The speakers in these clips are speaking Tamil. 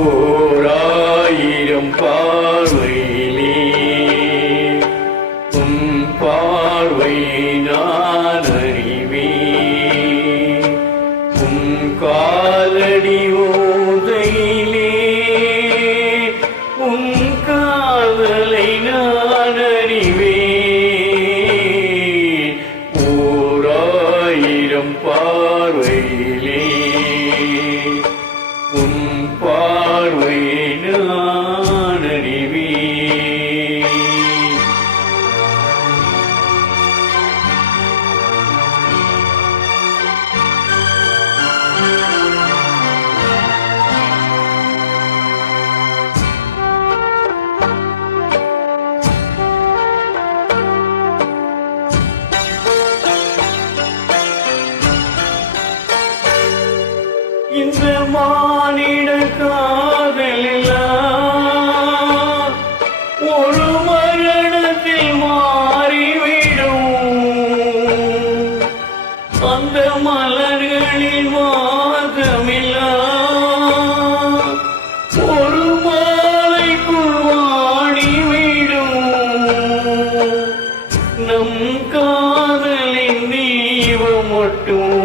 ஓராயிரம் பார்வையிலே உன் பார்வை நான் அறிவேன். உன் காலடி ஓதையிலே உன் காதலை நான் அறிவேன். ஓராயிரம் பார்வையிலே உன் பார்வை நான் அறிவேன். இந்த மானிட காதலெல்லாம் ஒரு மரணத்தில் மாறிவிடும். அந்த மலர்களின் வாதமெல்லாம் ஒரு மாலைக்குள் வாடிவிடும். நம் காதலின் தீபம் மட்டும்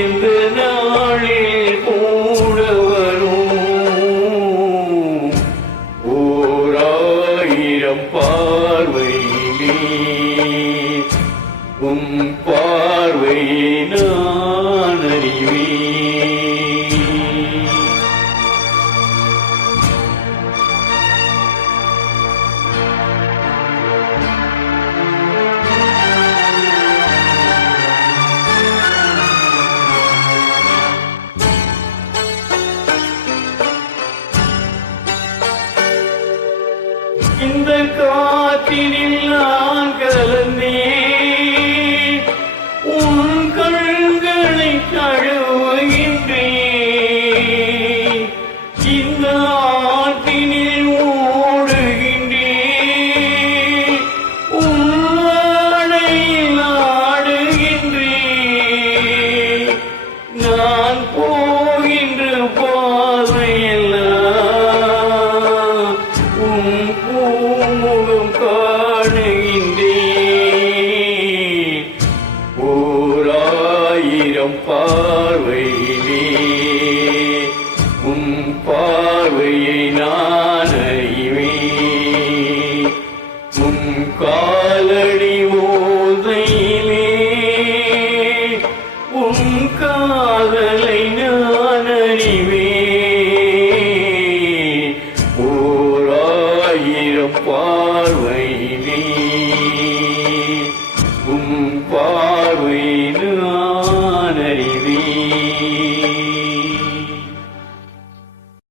எந்த நாளில் கூட வரும். ஓராயிரம் பார்வையிலே உன் பார்வை நான் அறிவேன். இந்த காற்றினில் நான் கலந்தேன். உன் கண்களை தழுவுகின்றேன். இந்த ஆற்றினில் ஓடுகின்றேன். உன் ஆடையில் ஆடுகின்றேன். நான் போகின்ற பாதையெல்லாம் உன் பூமுகம் காணுகின்றேன். ஓராயிரம் பார்வையிலே உன் பார்வையை நான் அறிவேன். உன் காலடி ஓதையிலே உன் காதலை நான் அறிவேன். ஓராயிரம் பார்வையிலே உன் பார்வை